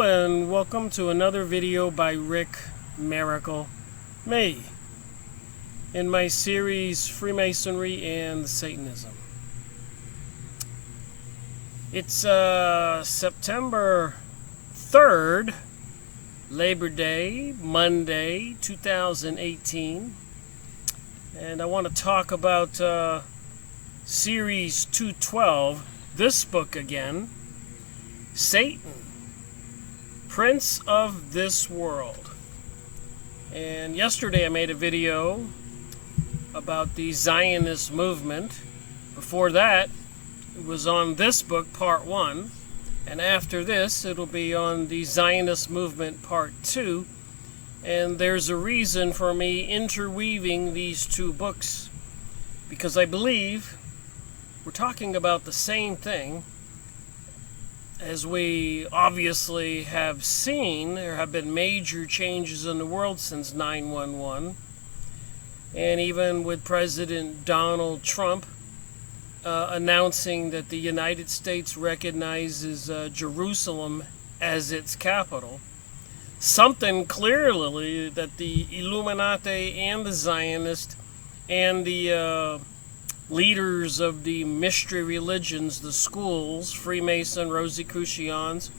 Hello and welcome to another video by Rick Miracle Me in my series Freemasonry and Satanism. It's September 3rd, Labor Day, Monday, 2018, and I want to talk about Series 212, this book again, Satan, Prince of this world. And yesterday I made a video about the Zionist movement. Before that, it was on this book, part 1. And after this, it'll be on the Zionist movement, part 2. And there's a reason for me interweaving these two books, because I believe we're talking about the same thing. As we obviously have seen, there have been major changes in the world since 9/11. And even with President Donald Trump announcing that the United States recognizes Jerusalem as its capital, something clearly that the Illuminati and the Zionists and the leaders of the mystery religions, the schools, Freemason, Rosicrucians,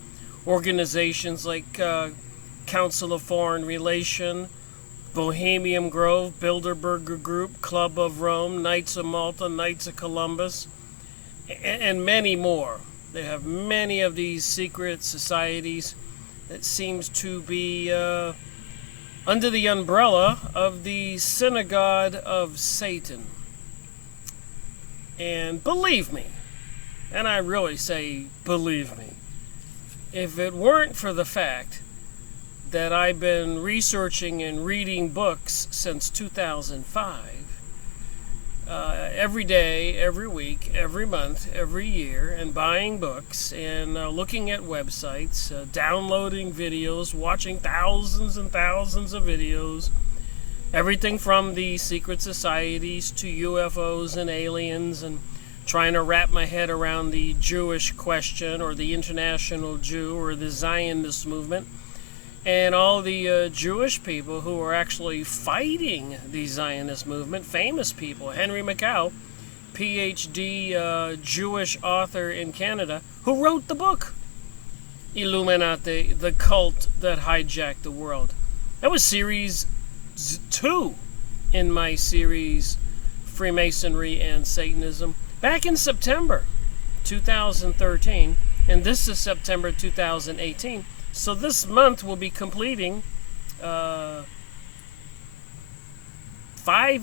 organizations like Council of Foreign Relation, Bohemian Grove, Bilderberger Group, Club of Rome, Knights of Malta, Knights of Columbus, and many more. They have many of these secret societies that seems to be under the umbrella of the Synagogue of Satan. And believe me, and I really say believe me, if it weren't for the fact that I've been researching and reading books since 2005, every day, every week, every month, every year, and buying books and looking at websites, downloading videos, watching thousands and thousands of videos, everything from the secret societies to UFOs and aliens, and trying to wrap my head around the Jewish question or the international Jew or the Zionist movement, and all the Jewish people who are actually fighting the Zionist movement, famous people. Henry Mackau, PhD Jewish author in Canada, who wrote the book Illuminati, the Cult That Hijacked the World. That was series 2 in my series Freemasonry and Satanism back in September 2013, and this is September 2018. So this month we'll be completing 5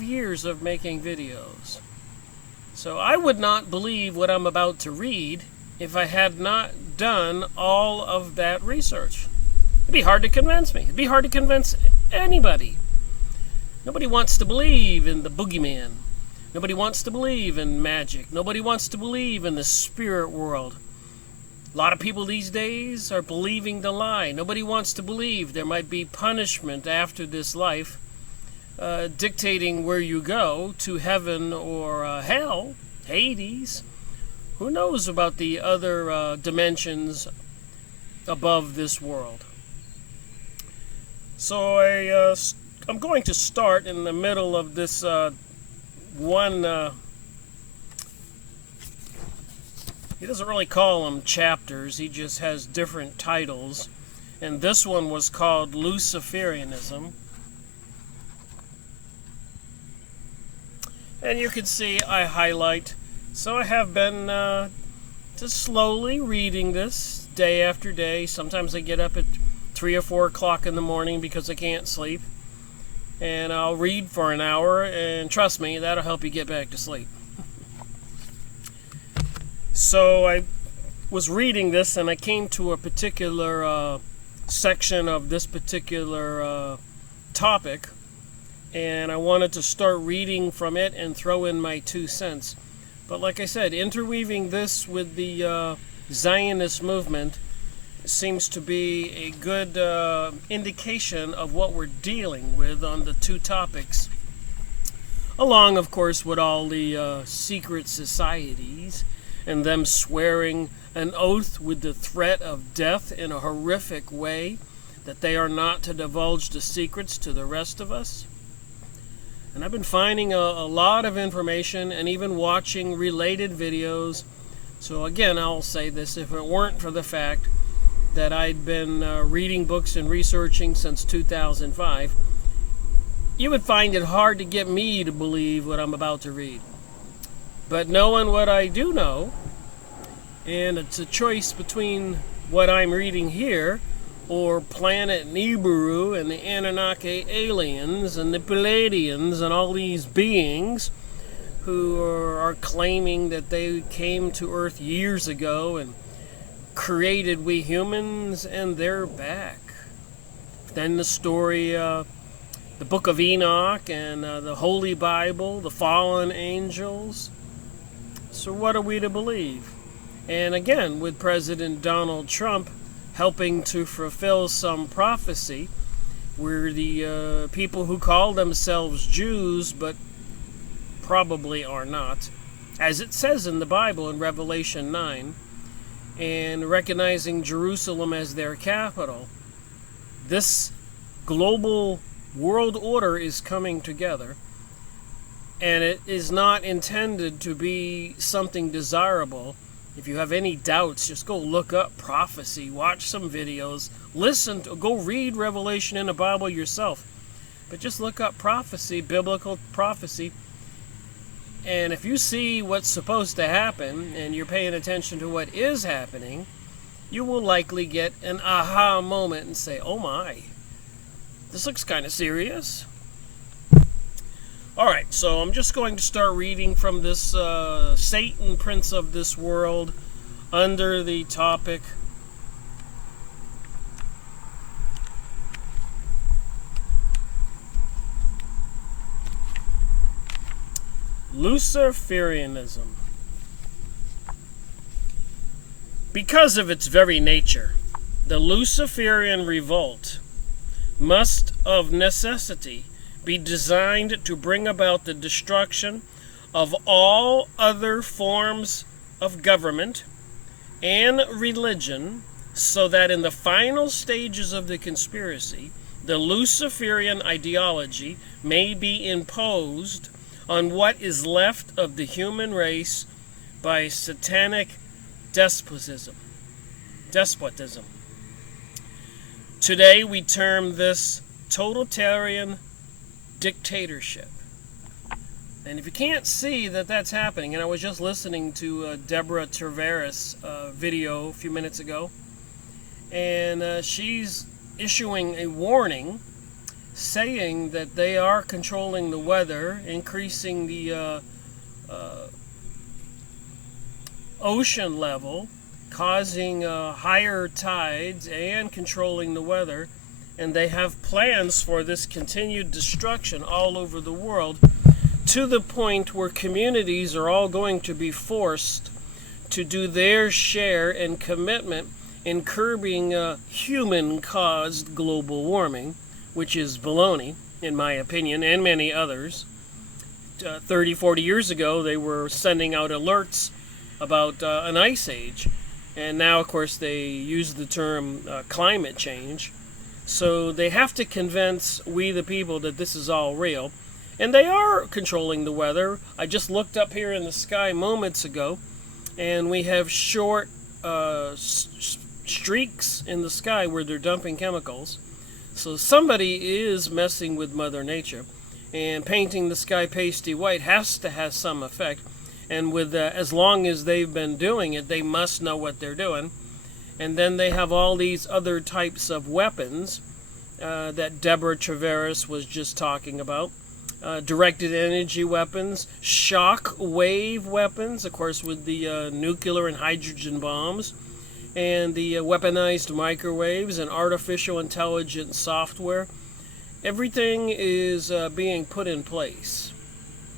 years of making videos. So I would not believe what I'm about to read if I had not done all of that research. It'd be hard to convince me. It'd be hard to convince anybody. Nobody wants to believe in the boogeyman. Nobody wants to believe in magic. Nobody wants to believe in the spirit world. A lot of people these days are believing the lie. Nobody wants to believe there might be punishment after this life, dictating where you go, to heaven or hell, Hades. Who knows about the other dimensions above this world? So I'm going to start in the middle of this one. He doesn't really call them chapters, he just has different titles. And this one was called Luciferianism. And you can see I highlight. So I have been just slowly reading this day after day. Sometimes I get up at 3 or 4 o'clock in the morning because I can't sleep. And I'll read for an hour, and trust me, that'll help you get back to sleep. So I was reading this, and I came to a particular section of this particular topic, and I wanted to start reading from it and throw in my 2 cents. But like I said, interweaving this with the Zionist movement seems to be a good indication of what we're dealing with on the two topics, along of course with all the secret societies and them swearing an oath with the threat of death in a horrific way, that they are not to divulge the secrets to the rest of us. And I've been finding a lot of information and even watching related videos. So again, I'll say this, if it weren't for the fact that I'd been reading books and researching since 2005, you would find it hard to get me to believe what I'm about to read. But knowing what I do know, and it's a choice between what I'm reading here or Planet Nibiru and the Anunnaki aliens and the Palladians and all these beings who are claiming that they came to Earth years ago and created we humans, and they're back. Then the story, the Book of Enoch and the Holy Bible, the fallen angels. So what are we to believe? And again, with President Donald Trump helping to fulfill some prophecy, where the people who call themselves Jews, but probably are not, as it says in the Bible in Revelation 9, and recognizing Jerusalem as their capital, this global world order is coming together, and it is not intended to be something desirable. If you have any doubts, just go look up prophecy, watch some videos, listen to, go read Revelation in the Bible yourself. But just look up prophecy, biblical prophecy, and if you see what's supposed to happen and you're paying attention to what is happening, you will likely get an aha moment and say, oh my, this looks kind of serious. Alright, so I'm just going to start reading from this Satan, Prince of this World, under the topic Luciferianism. Because of its very nature, the Luciferian revolt must of necessity be designed to bring about the destruction of all other forms of government and religion, so that in the final stages of the conspiracy, the Luciferian ideology may be imposed on what is left of the human race by satanic despotism. Today we term this totalitarian dictatorship. And if you can't see that that's happening, and I was just listening to Deborah Tavares' video a few minutes ago, and she's issuing a warning saying that they are controlling the weather, increasing the ocean level, causing higher tides, and controlling the weather. And they have plans for this continued destruction all over the world, to the point where communities are all going to be forced to do their share and commitment in curbing human-caused global warming, which is baloney, in my opinion, and many others. 30, 40 years ago, they were sending out alerts about an ice age, and now, of course, they use the term climate change. So they have to convince we the people that this is all real. And they are controlling the weather. I just looked up here in the sky moments ago, and we have short streaks in the sky where they're dumping chemicals. So somebody is messing with Mother Nature. And painting the sky pasty white has to have some effect. And with as long as they've been doing it, they must know what they're doing. And then they have all these other types of weapons that Deborah Tavares was just talking about. Directed energy weapons, shock wave weapons, of course with the nuclear and hydrogen bombs, and the weaponized microwaves and artificial intelligence software. Everything is being put in place.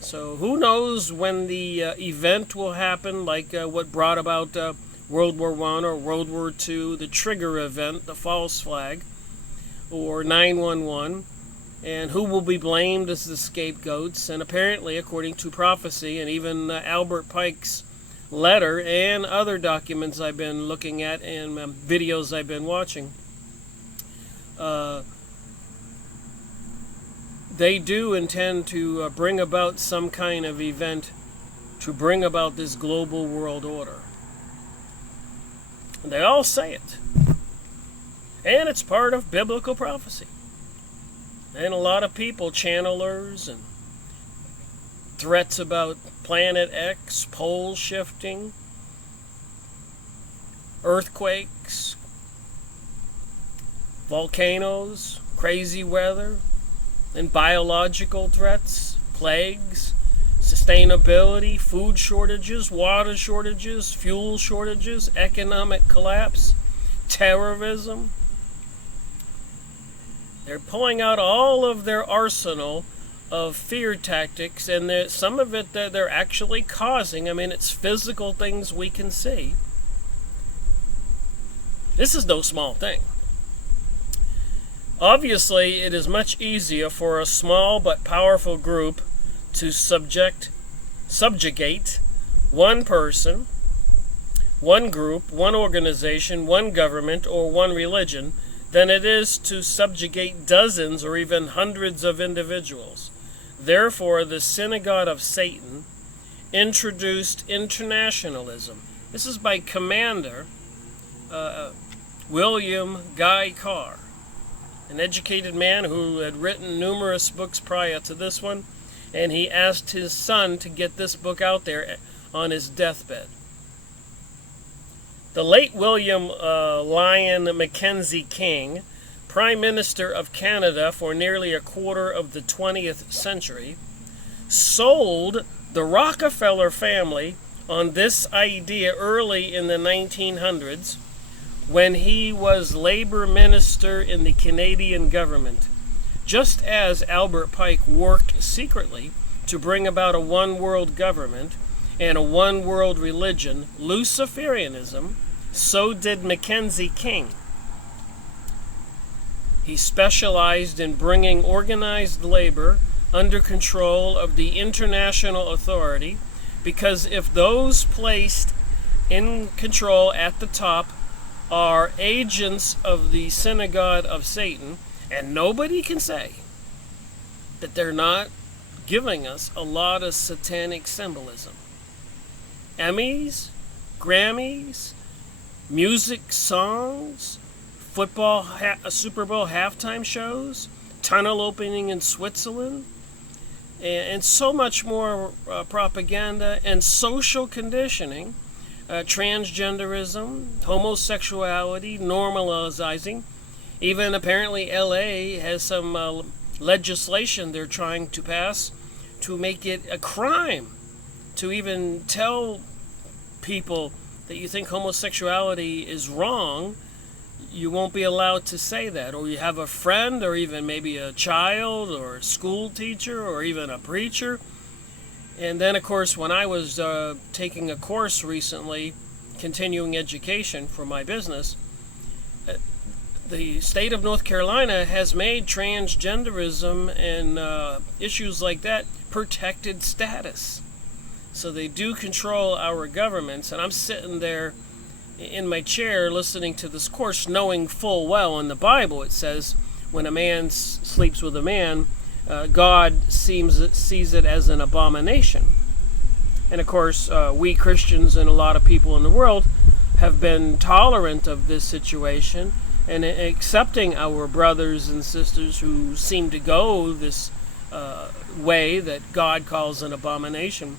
So who knows when the event will happen, like what brought about World War I or World War II, the trigger event, the false flag, or 9/11, and who will be blamed as the scapegoats. And apparently, according to prophecy, and even Albert Pike's letter and other documents I've been looking at and videos I've been watching, they do intend to bring about some kind of event to bring about this global world order. And they all say it. And it's part of biblical prophecy. And a lot of people, channelers and threats about Planet X, pole shifting, earthquakes, volcanoes, crazy weather, and biological threats, plagues, sustainability, food shortages, water shortages, fuel shortages, economic collapse, terrorism. They're pulling out all of their arsenal of fear tactics, and some of it they're actually causing. I mean, it's physical things we can see. This is no small thing. Obviously, it is much easier for a small but powerful group to subjugate one person, one group, one organization, one government, or one religion than it is to subjugate dozens or even hundreds of individuals. Therefore, the synagogue of Satan introduced internationalism. This is by Commander William Guy Carr, an educated man who had written numerous books prior to this one, and he asked his son to get this book out there on his deathbed. The late William Lyon Mackenzie King, Prime Minister of Canada for nearly a quarter of the 20th century, sold the Rockefeller family on this idea early in the 1900s when he was Labor Minister in the Canadian government, just as Albert Pike worked secretly to bring about a one-world government and a one-world religion, Luciferianism. So did Mackenzie King. He specialized in bringing organized labor under control of the international authority, because if those placed in control at the top are agents of the synagogue of Satan, and nobody can say that they're not giving us a lot of satanic symbolism. Emmys, Grammys, music songs, football, Super Bowl halftime shows, tunnel opening in Switzerland, and so much more propaganda and social conditioning, transgenderism, homosexuality, normalizing. Even apparently LA has some legislation they're trying to pass to make it a crime to even tell people that you think homosexuality is wrong. You won't be allowed to say that. Or you have a friend, or even maybe a child, or a school teacher, or even a preacher. And then, of course, when I was taking a course recently, continuing education for my business, the state of North Carolina has made transgenderism and issues like that protected status. So they do control our governments, and I'm sitting there in my chair listening to this course, knowing full well in the Bible it says when a man sleeps with a man, God sees it as an abomination. And of course, we Christians and a lot of people in the world have been tolerant of this situation and accepting our brothers and sisters who seem to go this way that God calls an abomination.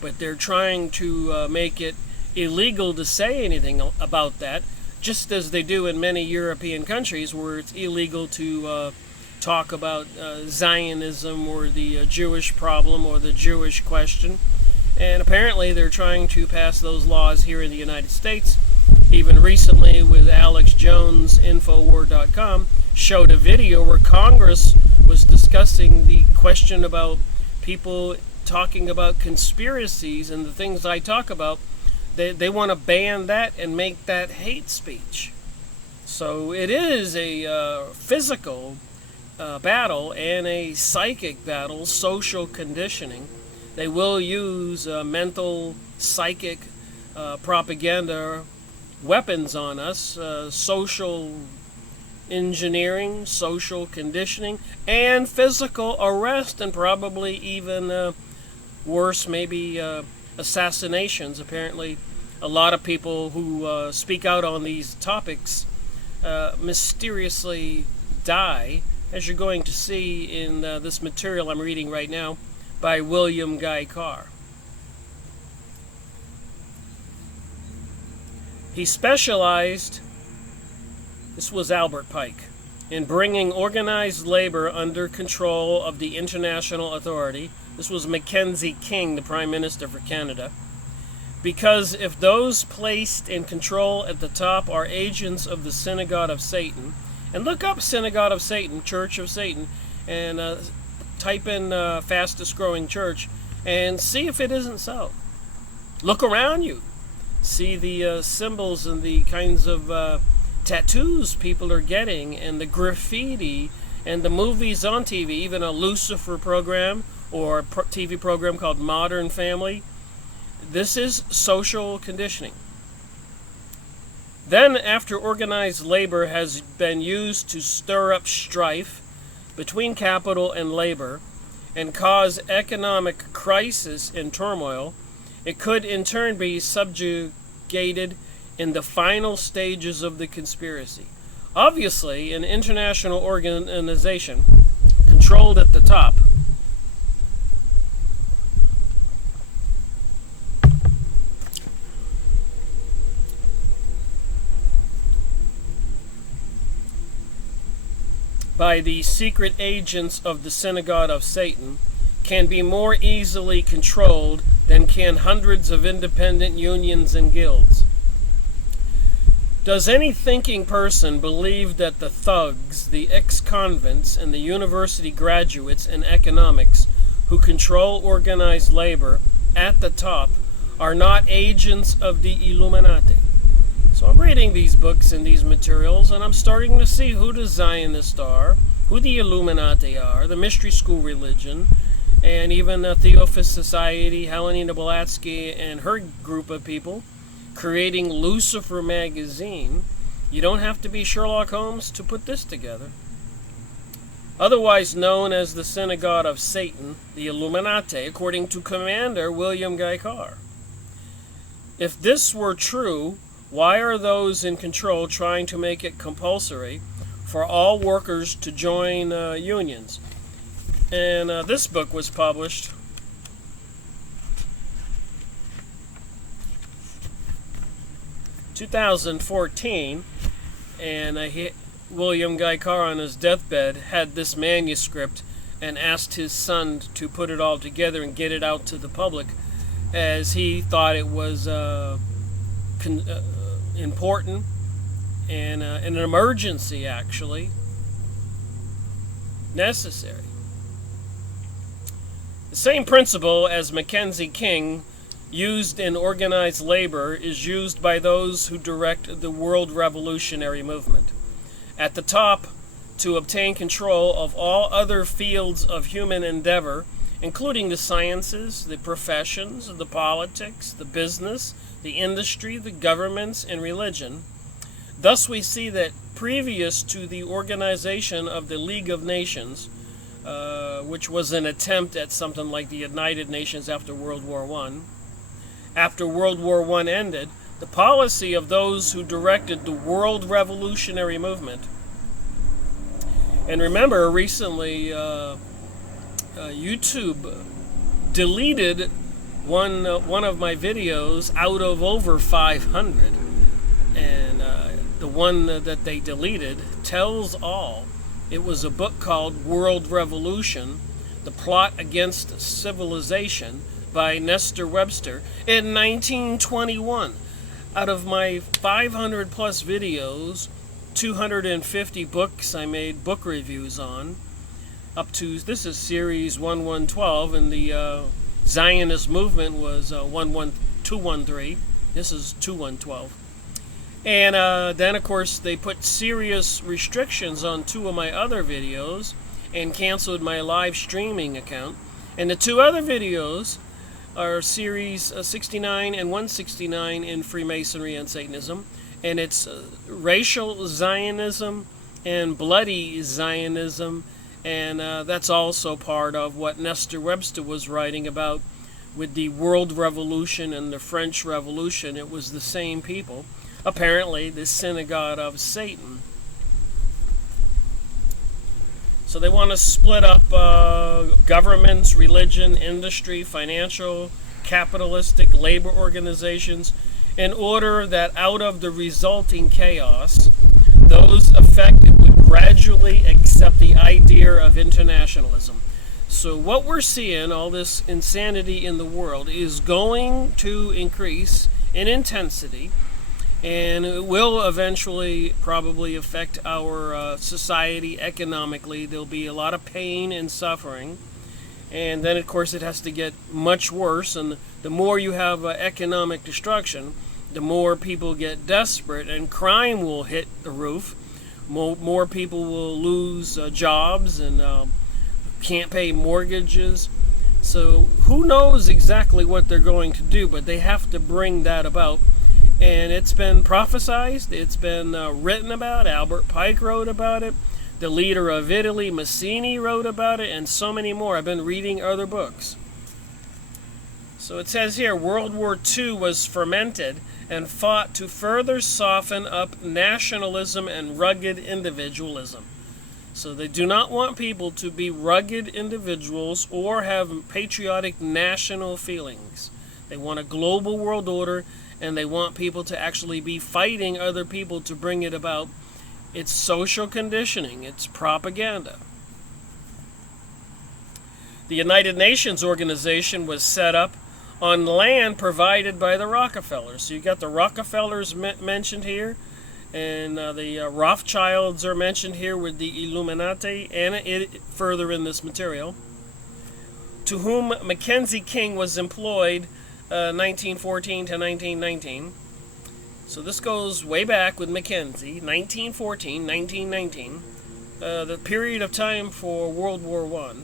But they're trying to make it illegal to say anything about that, just as they do in many European countries where it's illegal to talk about Zionism or the Jewish problem or the Jewish question. And apparently they're trying to pass those laws here in the United States. Even recently with Alex Jones, Infowar.com, showed a video where Congress was discussing the question about people talking about conspiracies and the things I talk about. They want to ban that and make that hate speech. So it is a physical battle and a psychic battle, social conditioning, They will use mental, psychic propaganda weapons on us, social engineering, social conditioning, and physical arrest, and probably even worse, maybe assassinations. Apparently, a lot of people who speak out on these topics mysteriously die, as you're going to see in this material I'm reading right now by William Guy Carr. He specialized, this was Albert Pike, in bringing organized labor under control of the international authority. This was Mackenzie King, the Prime Minister for Canada. Because if those placed in control at the top are agents of the synagogue of Satan, and look up synagogue of Satan, Church of Satan, and type in fastest growing church, and see if it isn't so. Look around you. See the symbols and the kinds of tattoos people are getting, and the graffiti, and the movies on TV, even a Lucifer program, or a TV program called Modern Family. This is social conditioning. Then, after organized labor has been used to stir up strife between capital and labor and cause economic crisis and turmoil, it could in turn be subjugated in the final stages of the conspiracy. Obviously, an international organization controlled at the top by the secret agents of the synagogue of Satan can be more easily controlled than can hundreds of independent unions and guilds. Does any thinking person believe that the thugs, the ex-convicts, and the university graduates in economics who control organized labor at the top are not agents of the Illuminati? So I'm reading these books and these materials, and I'm starting to see who the Zionists are, who the Illuminati are, the Mystery School religion, and even the Theosophist Society, Helena Blavatsky, and her group of people creating Lucifer magazine. You don't have to be Sherlock Holmes to put this together. Otherwise known as the Synagogue of Satan, the Illuminati, according to Commander William Guy Carr. If this were true, why are those in control trying to make it compulsory for all workers to join unions? And this book was published in 2014, and William Guy Carr on his deathbed had this manuscript and asked his son to put it all together and get it out to the public, as he thought it was important and an emergency, actually necessary. The same principle as Mackenzie King used in organized labor is used by those who direct the world revolutionary movement. At the top, to obtain control of all other fields of human endeavor, including the sciences, the professions, the politics, the business, the industry, the governments, and religion. Thus we see that previous to the organization of the League of Nations, which was an attempt at something like the United Nations after World War I, after World War I ended, the policy of those who directed the world revolutionary movement. And remember, recently YouTube deleted one of my videos out of over 500, and the one that they deleted tells all. It was a book called World Revolution, The Plot Against Civilization by Nestor Webster in 1921. Out of my 500 plus videos, 250 books I made book reviews on, up to, this is series 1112, and the Zionist movement was 213. This is 2112. And then, of course, they put serious restrictions on 2 of my other videos and canceled my live streaming account. And the 2 other videos our series 69 and 169 in Freemasonry and Satanism, and it's racial Zionism and bloody Zionism, and that's also part of what Nestor Webster was writing about with the World Revolution and the French Revolution. It was the same people, apparently the synagogue of Satan. So they want to split up governments, religion, industry, financial, capitalistic, labor organizations, in order that out of the resulting chaos, those affected would gradually accept the idea of internationalism. So what we're seeing, all this insanity in the world, is going to increase in intensity, and it will eventually probably affect our society economically. There'll be a lot of pain and suffering, and then of course it has to get much worse, and the more you have economic destruction, the more people get desperate, and crime will hit the roof. More people will lose jobs and can't pay mortgages. So who knows exactly what they're going to do, but they have to bring that about. And it's been prophesized, it's been written about. Albert Pike wrote about it. The leader of Italy, Mazzini, wrote about it, and so many more. I've been reading other books. So it says here, World War II was fermented and fought to further soften up nationalism and rugged individualism. So they do not want people to be rugged individuals or have patriotic national feelings. They want a global world order, and they want people to actually be fighting other people to bring it about. It's social conditioning. It's propaganda. The United Nations organization was set up on land provided by the Rockefellers. So you got the Rockefellers mentioned here, and the Rothschilds are mentioned here with the Illuminati, and further in this material, to whom Mackenzie King was employed 1914 to 1919. So this goes way back with Mackenzie, 1914, 1919, the period of time for World War I.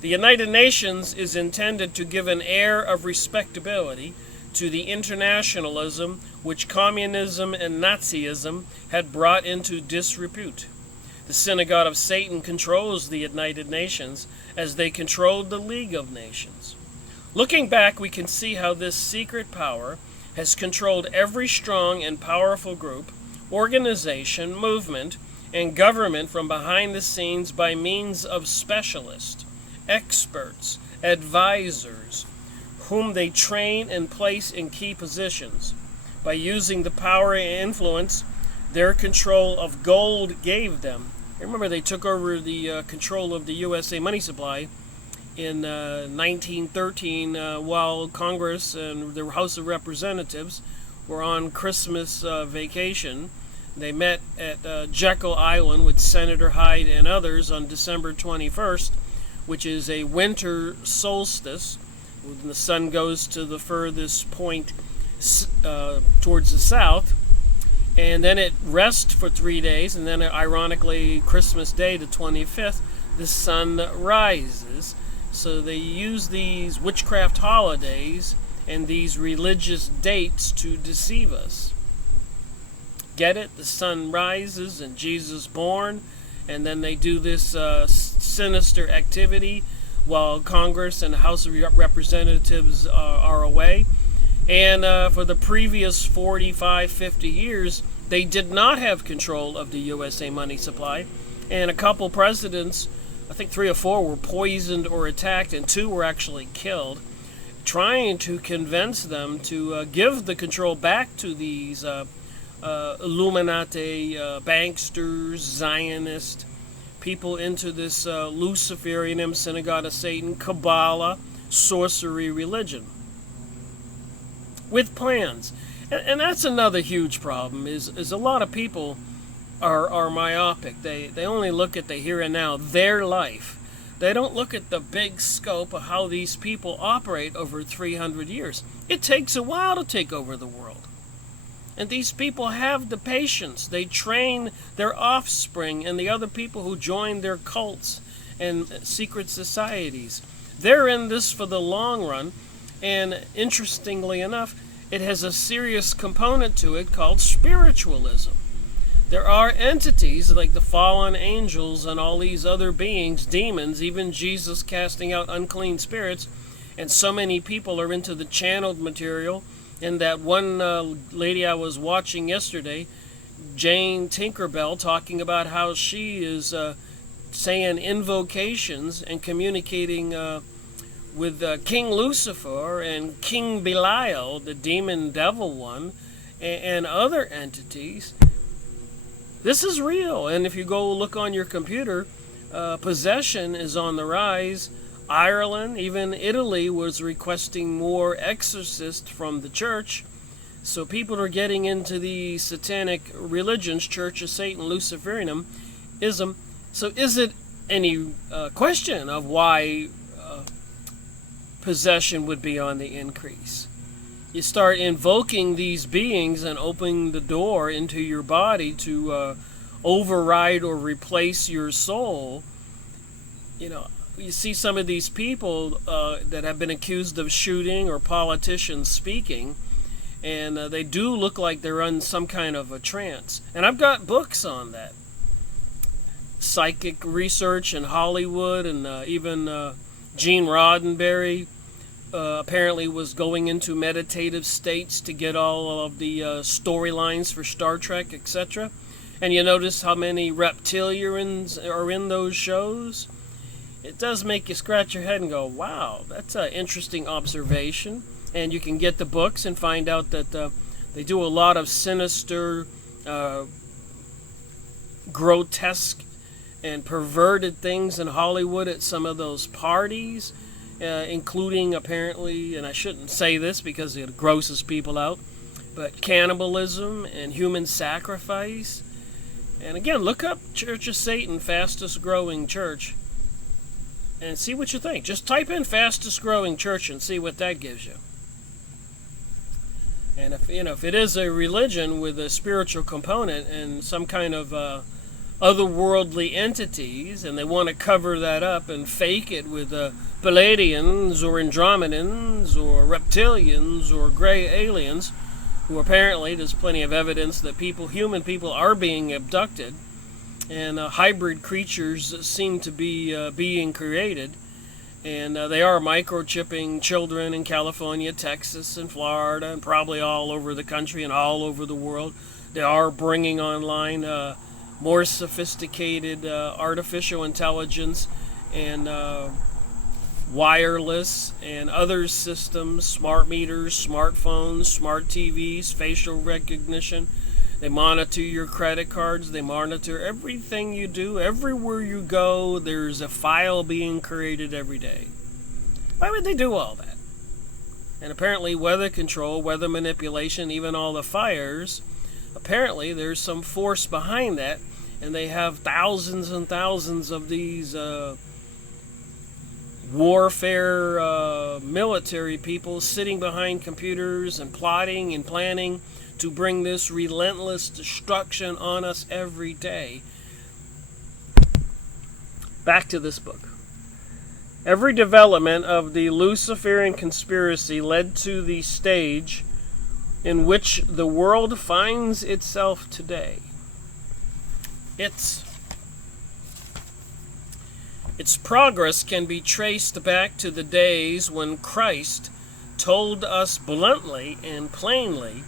The United Nations is intended to give an air of respectability to the internationalism which communism and Nazism had brought into disrepute. The synagogue of Satan controls the United Nations as they controlled the League of Nations. Looking back, we can see how this secret power has controlled every strong and powerful group, organization, movement, and government from behind the scenes by means of specialists, experts, advisors, whom they train and place in key positions. By using the power and influence their control of gold gave them. Remember, they took over the control of the USA money supply in 1913 while Congress and the House of Representatives were on Christmas vacation. They met at Jekyll Island with Senator Hyde and others on December 21st, which is a winter solstice, when the sun goes to the furthest point towards the south, and then it rests for 3 days, and then ironically Christmas Day, the 25th, the sun rises. So they use these witchcraft holidays and these religious dates to deceive us. Get it? The sun rises and Jesus born, and then they do this sinister activity while Congress and the House of Representatives are away. And for the previous 45, 50 years, they did not have control of the USA money supply. And a couple presidents, I think 3 or 4, were poisoned or attacked, and 2 were actually killed, trying to convince them to give the control back to these Illuminati, banksters, Zionist people into this Luciferianism, synagogue of Satan, Kabbalah, sorcery religion, with plans. And that's another huge problem, is a lot of people are myopic. They only look at the here and now, their life. They don't look at the big scope of how these people operate over 300 years. It takes a while to take over the world. And these people have the patience. They train their offspring and the other people who join their cults and secret societies. They're in this for the long run. And interestingly enough, it has a serious component to it called spiritualism. There are entities like the fallen angels and all these other beings, demons, even Jesus casting out unclean spirits, and so many people are into the channeled material. And that one lady I was watching yesterday, Jane Tinkerbell, talking about how she is saying invocations and communicating with King Lucifer and King Belial, the demon devil one, and other entities. This is real, and if you go look on your computer, possession is on the rise. Ireland, even Italy, was requesting more exorcists from the church. So people are getting into the satanic religions, Church of Satan, Luciferianism. So is it any question of why possession would be on the increase? You start invoking these beings and opening the door into your body to override or replace your soul. You see some of these people that have been accused of shooting, or politicians speaking, and they do look like they're in some kind of a trance. And I've got books on that. Psychic research in Hollywood, and even Gene Roddenberry apparently was going into meditative states to get all of the storylines for Star Trek, etc. And you notice how many reptilians are in those shows? It does make you scratch your head and go, wow, that's an interesting observation. And you can get the books and find out that they do a lot of sinister, grotesque, and perverted things in Hollywood at some of those parties, including apparently, and I shouldn't say this because it grosses people out, but cannibalism and human sacrifice. And again, look up Church of Satan, fastest growing church, and see what you think. Just type in fastest growing church and see what that gives you. And if it is a religion with a spiritual component and some kind of otherworldly entities, and they want to cover that up and fake it with Palladians or Andromedans or reptilians or gray aliens, who apparently there's plenty of evidence that human people are being abducted, and hybrid creatures seem to be being created, and they are microchipping children in California, Texas, and Florida, and probably all over the country and all over the world. They are bringing online more sophisticated artificial intelligence and wireless and other systems, smart meters, smartphones, smart TVs, facial recognition. They monitor your credit cards. They monitor everything you do. Everywhere you go, there's a file being created every day. Why would they do all that? And apparently weather control, weather manipulation, even all the fires, apparently there's some force behind that. And they have thousands and thousands of these warfare military people sitting behind computers and plotting and planning to bring this relentless destruction on us every day. Back to this book. Every development of the Luciferian conspiracy led to the stage in which the world finds itself today. Its progress can be traced back to the days when Christ told us bluntly and plainly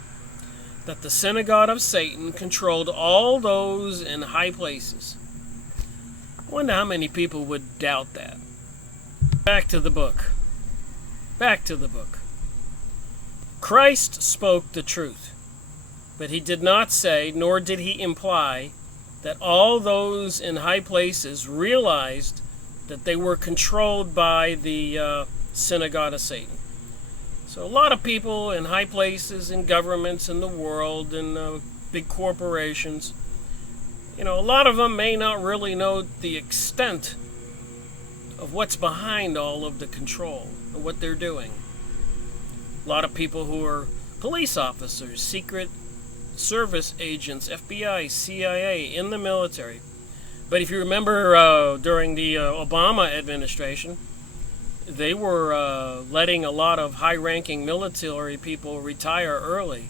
that the synagogue of Satan controlled all those in high places. I wonder how many people would doubt that. Back to the book. Back to the book. Christ spoke the truth, but he did not say, nor did he imply, that all those in high places realized that they were controlled by the synagogue of Satan. So a lot of people in high places, in governments, in the world, in big corporations, a lot of them may not really know the extent of what's behind all of the control and what they're doing. A lot of people who are police officers, secret service agents, FBI, CIA, in the military. But if you remember during the Obama administration, they were letting a lot of high-ranking military people retire early.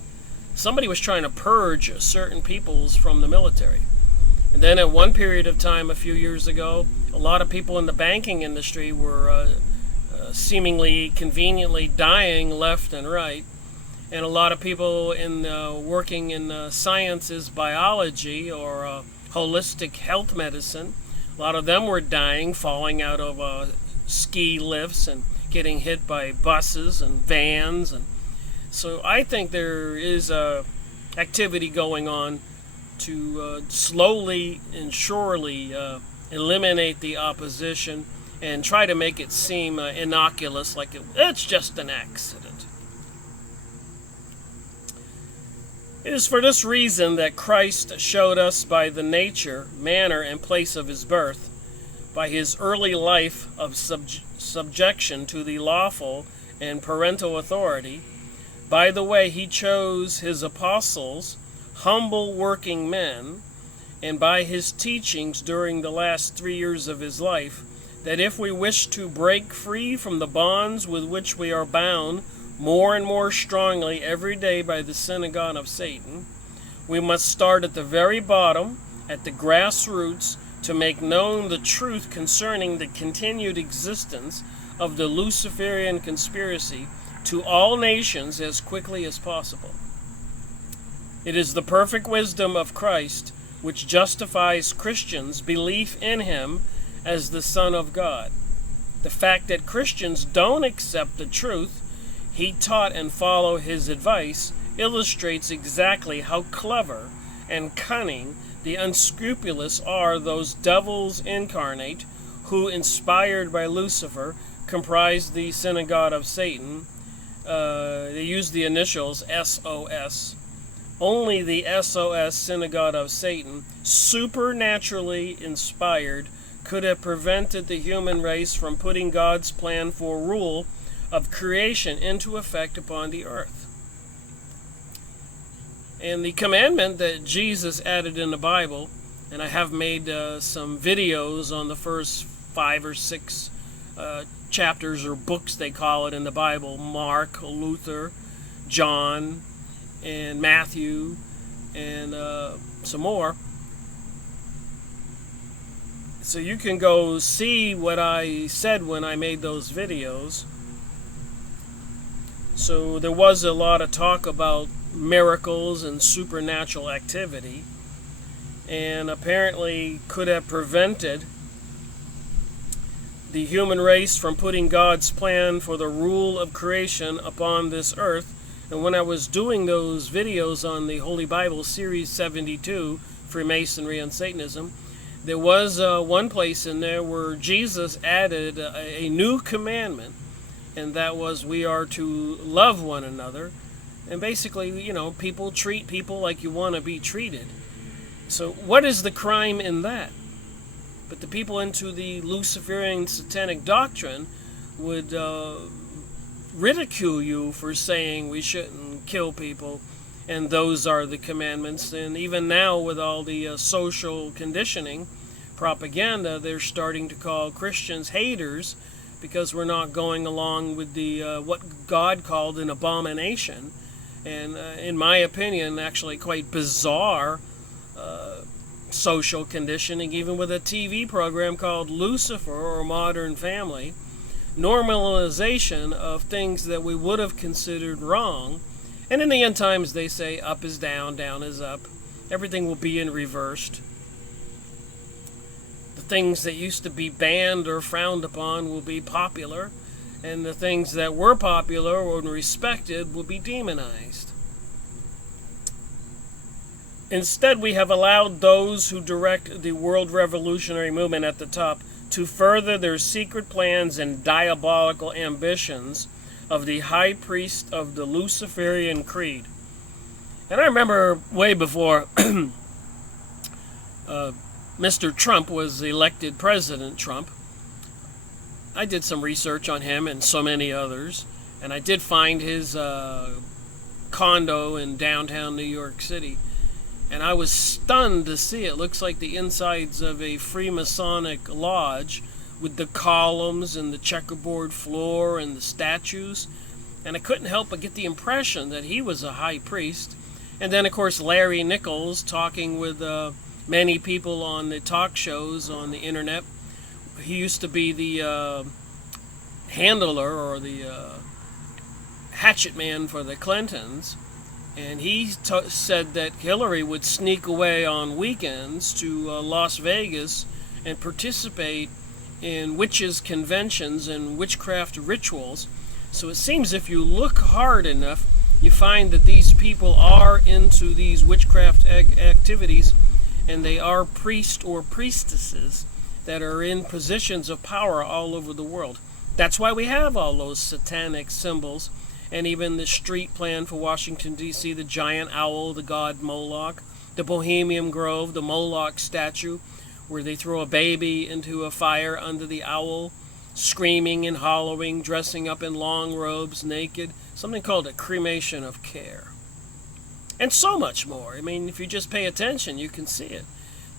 Somebody was trying to purge certain peoples from the military. And then at one period of time a few years ago, a lot of people in the banking industry were seemingly conveniently dying left and right. And a lot of people in working in sciences, biology, or holistic health medicine, a lot of them were dying, falling out of ski lifts and getting hit by buses and vans. And so I think there is activity going on to slowly and surely eliminate the opposition and try to make it seem innocuous, like it's just an accident. It is for this reason that Christ showed us by the nature, manner, and place of his birth, by his early life of subjection to the lawful and parental authority, by the way he chose his apostles, humble working men, and by his teachings during the last 3 years of his life, that if we wish to break free from the bonds with which we are bound more and more strongly every day by the synagogue of Satan, we must start at the very bottom, at the grassroots, to make known the truth concerning the continued existence of the Luciferian conspiracy to all nations as quickly as possible. It is the perfect wisdom of Christ which justifies Christians' belief in him as the Son of God. The fact that Christians don't accept the truth he taught and follow his advice illustrates exactly how clever and cunning the unscrupulous are those devils incarnate who, inspired by Lucifer, comprise the synagogue of Satan. They use the initials SOS. Only the SOS, synagogue of Satan, supernaturally inspired, could have prevented the human race from putting God's plan for rule of creation into effect upon the earth. And the commandment that Jesus added in the Bible, and I have made some videos on the first 5 or 6 chapters or books they call it in the Bible, Mark, Luther, John, and Matthew, and some more. So you can go see what I said when I made those videos. So there was a lot of talk about miracles and supernatural activity, and apparently could have prevented the human race from putting God's plan for the rule of creation upon this earth. And when I was doing those videos on the Holy Bible Series 72, Freemasonry and Satanism, there was one place in there where Jesus added a new commandment, and that was we are to love one another. And basically, people treat people like you want to be treated. So what is the crime in that? But the people into the Luciferian satanic doctrine would ridicule you for saying we shouldn't kill people, and those are the commandments. And even now, with all the social conditioning propaganda, they're starting to call Christians haters because we're not going along with the what God called an abomination, and in my opinion, actually quite bizarre social conditioning, even with a TV program called Lucifer or Modern Family, normalization of things that we would have considered wrong. And in the end times, they say up is down, down is up. Everything will be in reversed. The things that used to be banned or frowned upon will be popular, and the things that were popular or respected will be demonized. Instead, we have allowed those who direct the world revolutionary movement at the top to further their secret plans and diabolical ambitions of the high priest of the Luciferian creed. And I remember way before Mr. Trump was elected President Trump, I did some research on him and so many others, and I did find his condo in downtown New York City. And I was stunned to see it looks like the insides of a Freemasonic lodge with the columns and the checkerboard floor and the statues. And I couldn't help but get the impression that he was a high priest. And then, of course, Larry Nichols talking with many people on the talk shows on the internet. He used to be the handler or the hatchet man for the Clintons. And he said that Hillary would sneak away on weekends to Las Vegas and participate in witches' conventions and witchcraft rituals. So it seems if you look hard enough, you find that these people are into these witchcraft activities, and they are priests or priestesses that are in positions of power all over the world. That's why we have all those satanic symbols, and even the street plan for Washington, D.C., the giant owl, the god Moloch, the Bohemian Grove, the Moloch statue, where they throw a baby into a fire under the owl, screaming and hollowing, dressing up in long robes, naked, something called a cremation of care. And so much more. I mean, if you just pay attention, you can see it.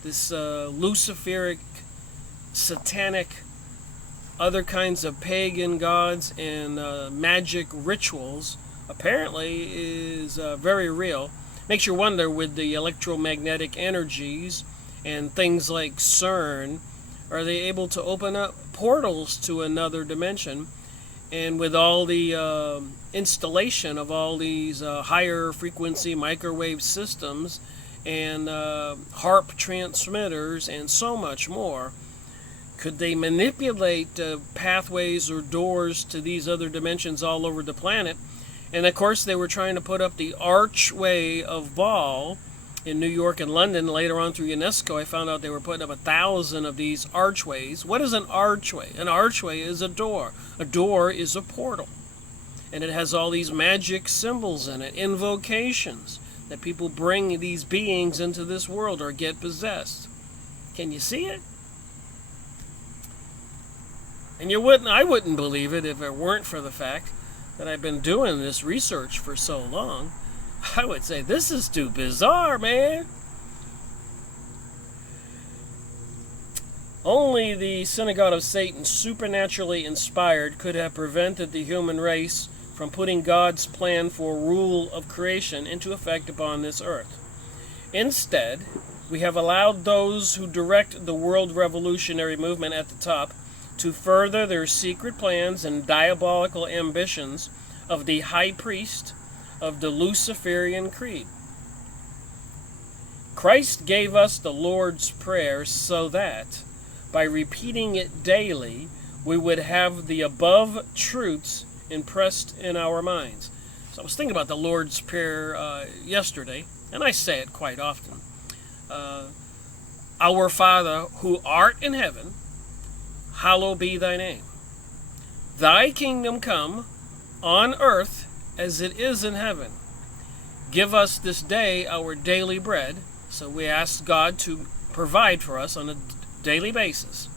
This Luciferic, satanic, other kinds of pagan gods and magic rituals apparently is very real. Makes you wonder with the electromagnetic energies and things like CERN, are they able to open up portals to another dimension? And with all the installation of all these higher frequency microwave systems and HARP transmitters and so much more, could they manipulate pathways or doors to these other dimensions all over the planet? And of course they were trying to put up the Archway of Baal in New York and London. Later on through UNESCO, I found out they were putting up 1,000 of these archways. What is an archway? An archway is a door. A door is a portal. And it has all these magic symbols in it, invocations, that people bring these beings into this world or get possessed. Can you see it? And I wouldn't believe it if it weren't for the fact that I've been doing this research for so long. I would say, this is too bizarre, man. Only the synagogue of Satan, supernaturally inspired, could have prevented the human race from putting God's plan for rule of creation into effect upon this earth. Instead, we have allowed those who direct the world revolutionary movement at the top to further their secret plans and diabolical ambitions of the high priest of the Luciferian creed. Christ gave us the Lord's Prayer so that, by repeating it daily, we would have the above truths impressed in our minds. So I was thinking about the Lord's Prayer yesterday, and I say it quite often. Our Father, who art in heaven, hallowed be thy name. Thy kingdom come on earth as it is in heaven. Give us this day our daily bread. So we ask God to provide for us on a daily basis.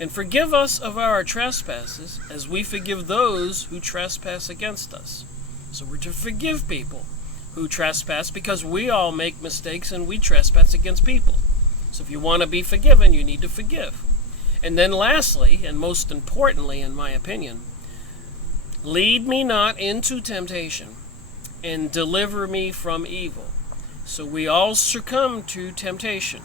And forgive us of our trespasses as we forgive those who trespass against us. So we're to forgive people who trespass, because we all make mistakes and we trespass against people. So if you want to be forgiven, you need to forgive. And then lastly, and most importantly in my opinion, lead me not into temptation, and deliver me from evil. So we all succumb to temptation.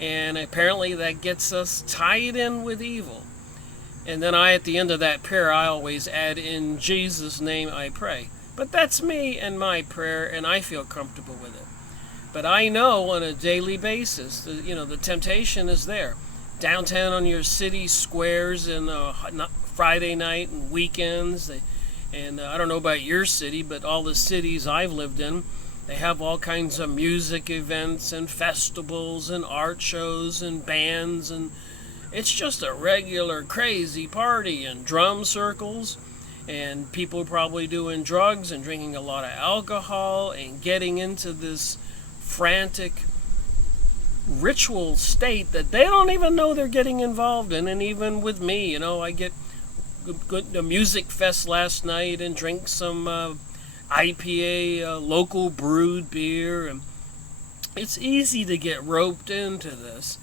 And apparently that gets us tied in with evil. And then at the end of that prayer, I always add, in Jesus' name I pray. But that's me and my prayer, and I feel comfortable with it. But I know on a daily basis, the temptation is there. Downtown on your city squares and Friday night and weekends. And I don't know about your city, but all the cities I've lived in, they have all kinds of music events and festivals and art shows and bands. And it's just a regular crazy party, and drum circles. And people probably doing drugs and drinking a lot of alcohol and getting into this frantic ritual state that they don't even know they're getting involved in. And even with me, I get good a music fest last night and drink some IPA, local brewed beer, and it's easy to get roped into this.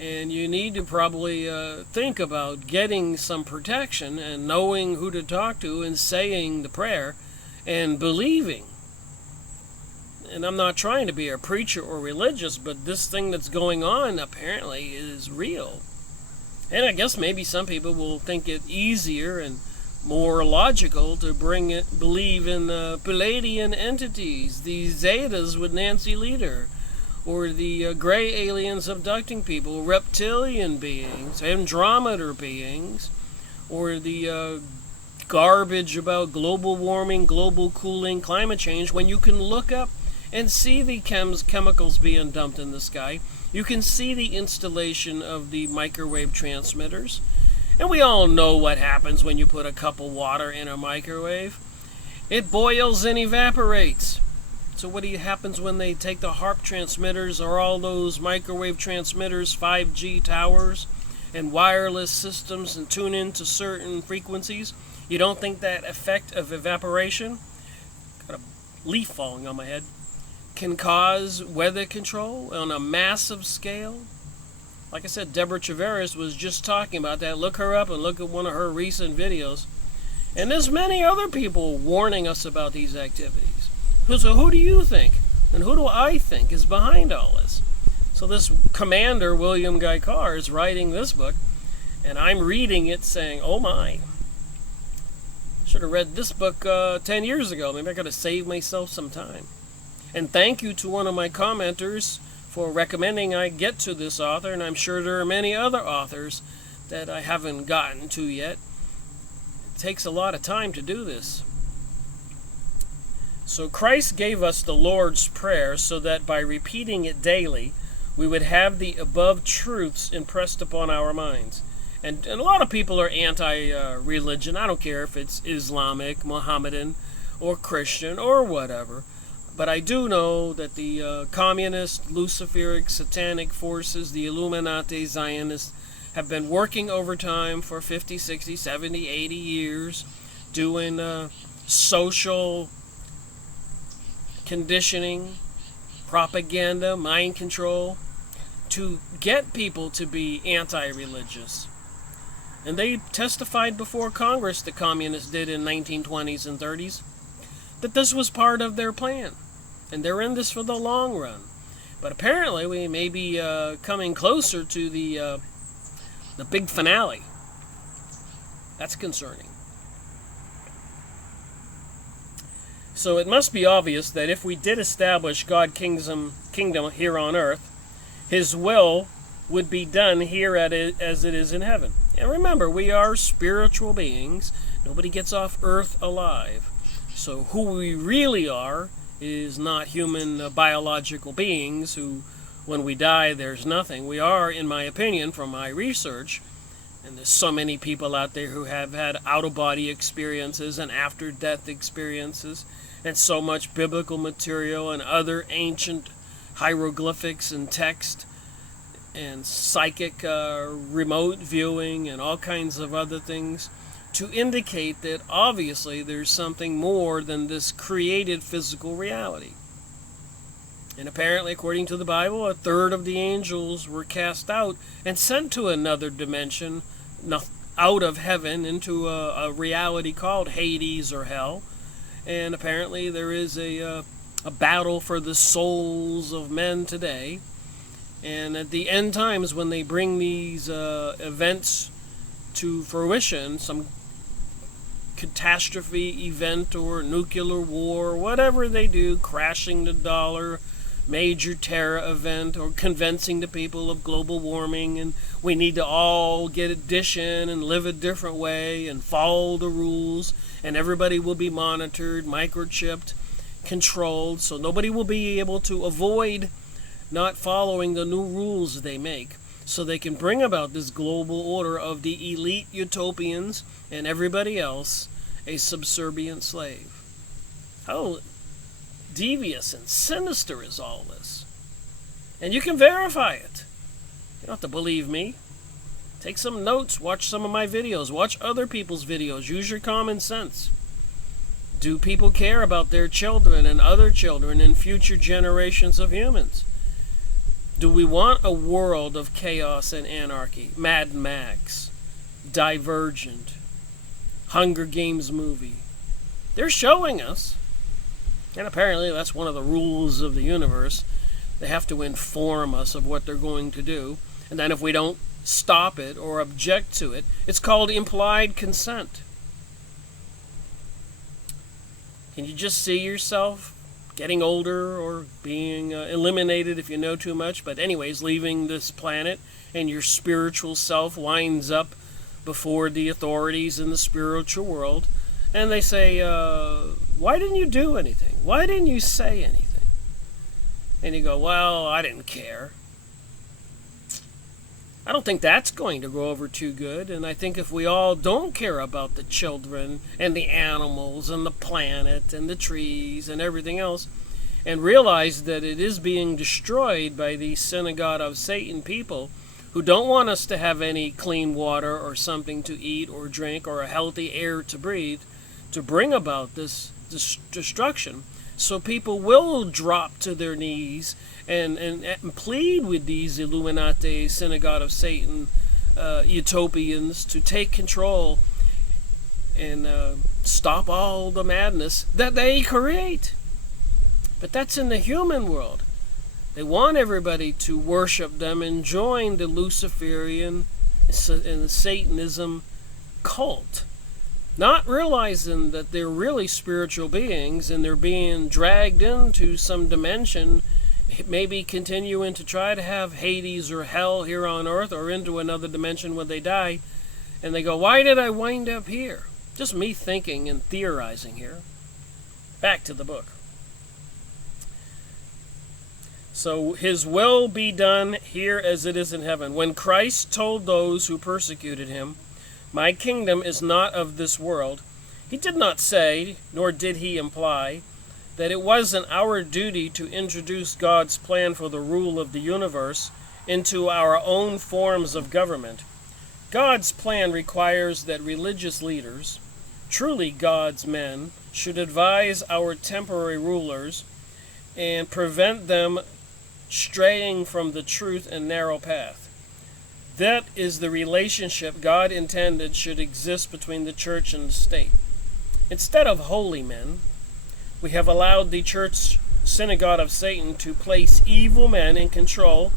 And you need to probably think about getting some protection and knowing who to talk to and saying the prayer and believing. And I'm not trying to be a preacher or religious, but this thing that's going on apparently is real. And I guess maybe some people will think it easier and more logical to believe in Palladian entities, the Zetas with Nancy Leader, or the gray aliens abducting people, reptilian beings, Andrometer beings, or the garbage about global warming, global cooling, climate change, when you can look up and see the chemicals being dumped in the sky. You can see the installation of the microwave transmitters. And we all know what happens when you put a cup of water in a microwave. It boils and evaporates. So what happens when they take the HARP transmitters or all those microwave transmitters, 5G towers, and wireless systems and tune into certain frequencies? You don't think that effect of evaporation, got a leaf falling on my head, can cause weather control on a massive scale? Like I said, Deborah Chaveras was just talking about that. Look her up and look at one of her recent videos. And there's many other people warning us about these activities. So who do you think, and who do I think is behind all this? So this commander, William Guy Carr, is writing this book, and I'm reading it saying, oh my. Should have read this book 10 years ago. Maybe I could have saved myself some time. And thank you to one of my commenters for recommending I get to this author, and I'm sure there are many other authors that I haven't gotten to yet. It takes a lot of time to do this. So Christ gave us the Lord's Prayer so that by repeating it daily, we would have the above truths impressed upon our minds. And a lot of people are anti-religion. I don't care if it's Islamic, Mohammedan, or Christian, or whatever. But I do know that the communist, Luciferic, satanic forces, the Illuminati, Zionists, have been working overtime for 50, 60, 70, 80 years, doing social conditioning, propaganda, mind control, to get people to be anti-religious. And they testified before Congress, the communists did in 1920s and 30s, that this was part of their plan. And they're in this for the long run. But apparently we may be coming closer to the big finale. That's concerning. So it must be obvious that if we did establish God's kingdom here on earth, His will would be done here as it is in heaven. And remember, we are spiritual beings. Nobody gets off earth alive. So who we really are is not human biological beings who, when we die, there's nothing. We are, in my opinion, from my research, and there's so many people out there who have had out-of-body experiences and after-death experiences, and so much biblical material and other ancient hieroglyphics and text and psychic remote viewing and all kinds of other things to indicate that obviously there's something more than this created physical reality. And apparently, according to the Bible, a third of the angels were cast out and sent to another dimension, out of heaven, into a reality called Hades or Hell. And apparently there is a battle for the souls of men today. And at the end times, when they bring these events to fruition, some catastrophe event or nuclear war, whatever they do, crashing the dollar, major terror event, or convincing the people of global warming, and we need to all get addition and live a different way and follow the rules, and everybody will be monitored, microchipped, controlled, so nobody will be able to avoid not following the new rules they make, so they can bring about this global order of the elite utopians and everybody else a subservient slave. How devious and sinister is all this? And you can verify it. You don't have to believe me. Take some notes, watch some of my videos, watch other people's videos, use your common sense. Do people care about their children and other children and future generations of humans? Do we want a world of chaos and anarchy? Mad Max, Divergent, Hunger Games movie. They're showing us. And apparently that's one of the rules of the universe. They have to inform us of what they're going to do. And then if we don't stop it or object to it, it's called implied consent. Can you just see yourself getting older or being eliminated if you know too much? But anyways, leaving this planet, and your spiritual self winds up before the authorities in the spiritual world. And they say, why didn't you do anything? Why didn't you say anything? And you go, well, I didn't care. I don't think that's going to go over too good. And I think if we all don't care about the children and the animals and the planet and the trees and everything else, and realize that it is being destroyed by these synagogue of Satan people who don't want us to have any clean water or something to eat or drink or a healthy air to breathe, to bring about this destruction. So people will drop to their knees and plead with these Illuminati, synagogue of Satan, utopians to take control and stop all the madness that they create. But that's in the human world. They want everybody to worship them and join the Luciferian and Satanism cult, not realizing that they're really spiritual beings and they're being dragged into some dimension, maybe continuing to try to have Hades or hell here on earth or into another dimension when they die. And they go, why did I wind up here? Just me thinking and theorizing here. Back to the book. So his will be done here as it is in heaven. When Christ told those who persecuted him, my kingdom is not of this world, he did not say, nor did he imply, that it wasn't our duty to introduce God's plan for the rule of the universe into our own forms of government. God's plan requires that religious leaders, truly God's men, should advise our temporary rulers and prevent them straying from the truth and narrow path. That is the relationship God intended should exist between the church and the state. Instead of holy men, we have allowed the church synagogue of Satan to place evil men in control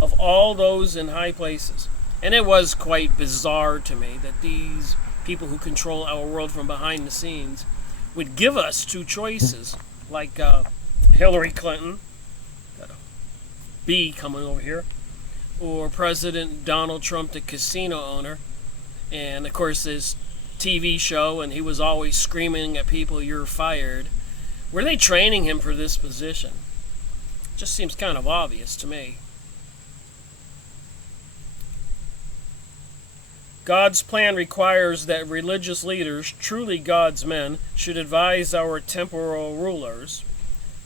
of all those in high places. And it was quite bizarre to me that these people who control our world from behind the scenes would give us two choices, like Hillary Clinton, got a B coming over here, or President Donald Trump, the casino owner. And of course his TV show, and he was always screaming at people, you're fired. Were they training him for this position? Just seems kind of obvious to me. God's plan requires that religious leaders, truly God's men, should advise our temporal rulers.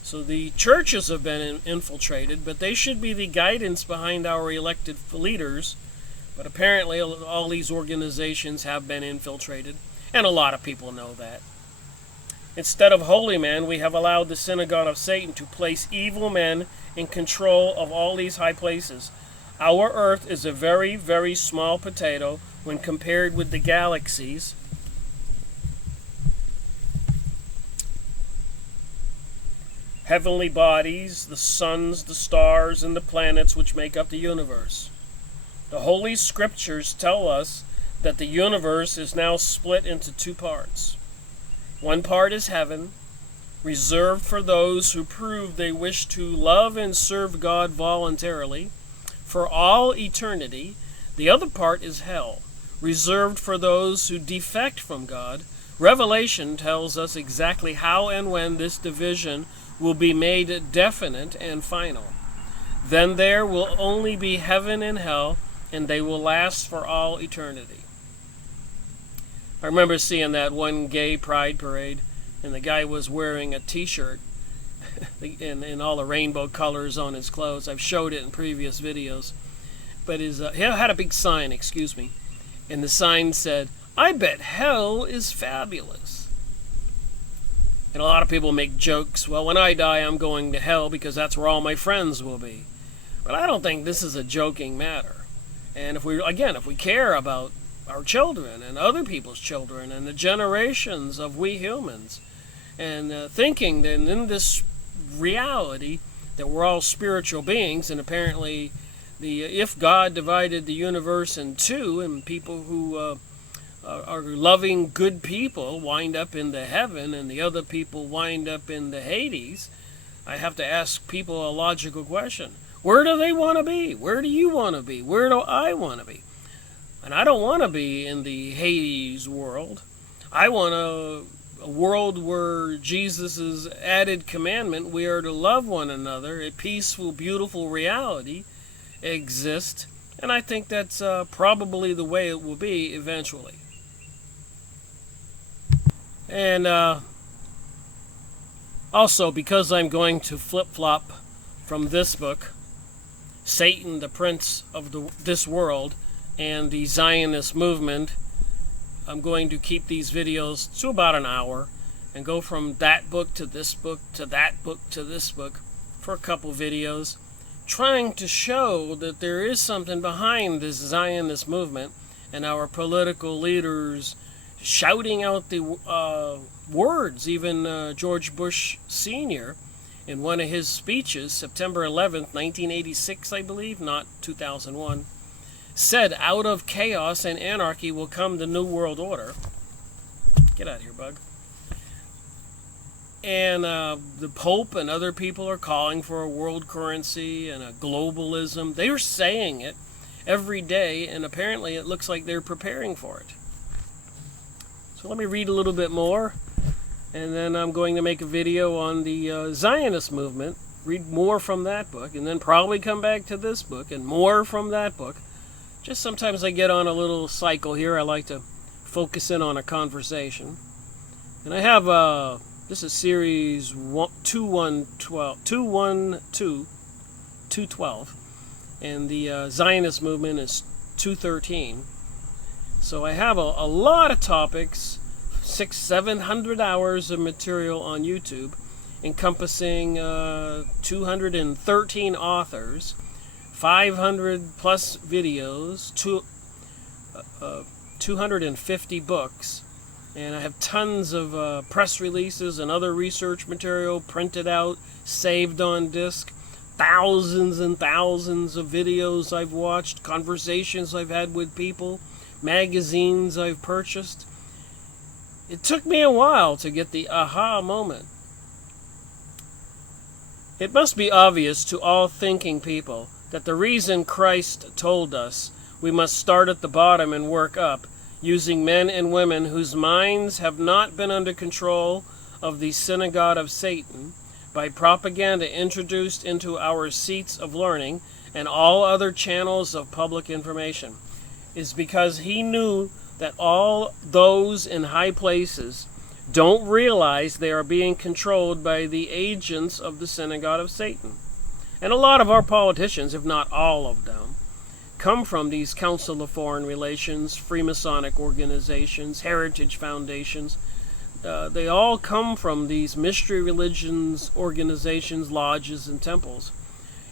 So the churches have been infiltrated, but they should be the guidance behind our elected leaders. But apparently all these organizations have been infiltrated, and a lot of people know that. Instead of holy men, we have allowed the synagogue of Satan to place evil men in control of all these high places. Our earth is a very, very small potato when compared with the galaxies. Heavenly bodies, the suns, the stars, and the planets which make up the universe. The Holy Scriptures tell us that the universe is now split into two parts. One part is heaven, reserved for those who prove they wish to love and serve God voluntarily for all eternity. The other part is hell, reserved for those who defect from God. Revelation tells us exactly how and when this division will be made definite and final. Then there will only be heaven and hell, and they will last for all eternity. I remember seeing that one gay pride parade, and the guy was wearing a t-shirt in all the rainbow colors on his clothes. I've showed it in previous videos. But he had a big sign, and the sign said, I bet hell is fabulous. And a lot of people make jokes, well, when I die, I'm going to hell because that's where all my friends will be. But I don't think this is a joking matter. And if we care about our children and other people's children and the generations of we humans, and thinking that in this reality that we're all spiritual beings, and apparently if God divided the universe in two, and people who are loving good people wind up in the heaven and the other people wind up in the Hades, I have to ask people a logical question. Where do they want to be? Where do you want to be? Where do I want to be? And I don't want to be in the Hades world. I want a world where Jesus' added commandment, we are to love one another, a peaceful, beautiful reality exists. And I think that's probably the way it will be eventually. And also, because I'm going to flip-flop from this book, Satan, the Prince of this World, and the Zionist movement, I'm going to keep these videos to about an hour and go from that book to this book to that book to this book for a couple videos, trying to show that there is something behind this Zionist movement and our political leaders shouting out the words. Even George Bush Sr., in one of his speeches, September 11th, 1986, I believe, not 2001, said, "Out of chaos and anarchy will come the New World Order." Get out of here, bug. And the Pope and other people are calling for a world currency and a globalism. They are saying it every day, and apparently it looks like they're preparing for it. So let me read a little bit more, and then I'm going to make a video on the Zionist movement, read more from that book, and then probably come back to this book and more from that book. Just sometimes I get on a little cycle here. I like to focus in on a conversation. And I have, this is series 212, and the Zionist movement is 213. So I have a lot of topics, 600-700 hours of material on YouTube, encompassing 213 authors, 500 plus videos, 250 books, and I have tons of press releases and other research material printed out, saved on disk, thousands and thousands of videos I've watched, conversations I've had with people, magazines I've purchased. It took me a while to get the aha moment. It must be obvious to all thinking people that the reason Christ told us we must start at the bottom and work up, using men and women whose minds have not been under control of the synagogue of Satan, by propaganda introduced into our seats of learning and all other channels of public information, is because he knew that all those in high places don't realize they are being controlled by the agents of the synagogue of Satan. And a lot of our politicians, if not all of them, come from these Council of Foreign Relations, Freemasonic organizations, heritage foundations. They all come from these mystery religions, organizations, lodges, and temples.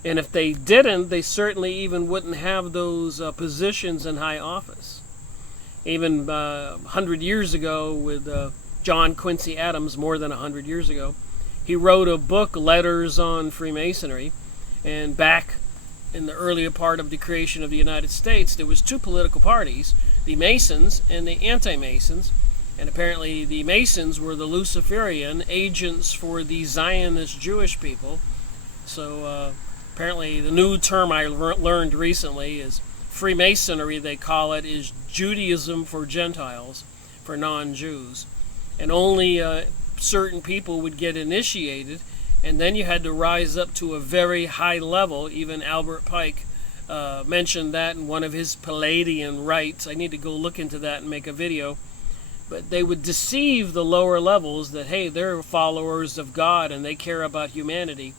And if they didn't, they certainly even wouldn't have those positions in high office. Even 100 years ago with John Quincy Adams, more than 100 years ago, he wrote a book, Letters on Freemasonry. And back in the earlier part of the creation of the United States, there was two political parties, the Masons and the Anti-Masons. And apparently the Masons were the Luciferian agents for the Zionist Jewish people. So apparently the new term I learned recently is Freemasonry, they call it, is Judaism for Gentiles, for non-Jews. And only certain people would get initiated, and then you had to rise up to a very high level. Even Albert Pike mentioned that in one of his Palladian rites. I need to go look into that and make a video. But they would deceive the lower levels that, hey, they're followers of God and they care about humanity.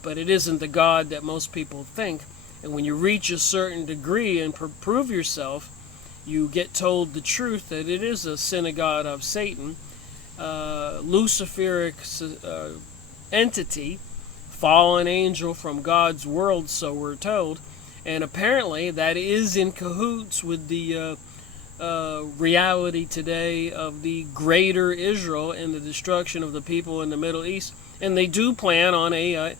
But it isn't the God that most people think. And when you reach a certain degree and prove yourself, you get told the truth that it is a synagogue of Satan, Luciferic entity fallen angel from God's world, so we're told. And apparently that is in cahoots with the reality today of the greater Israel and the destruction of the people in the Middle East. And they do plan on a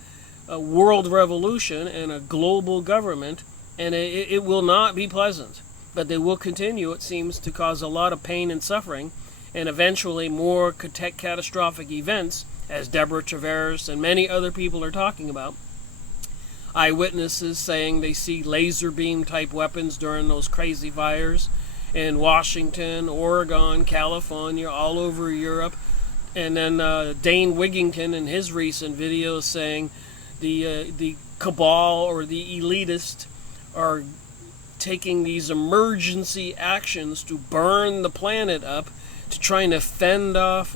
world revolution and a global government, and it will not be pleasant. But they will continue, it seems, to cause a lot of pain and suffering, and eventually more catastrophic events, as Deborah Travers and many other people are talking about. Eyewitnesses saying they see laser beam type weapons during those crazy fires in Washington, Oregon, California, all over Europe. And then Dane Wigington in his recent videos saying the cabal or the elitists are taking these emergency actions to burn the planet up, to trying to fend off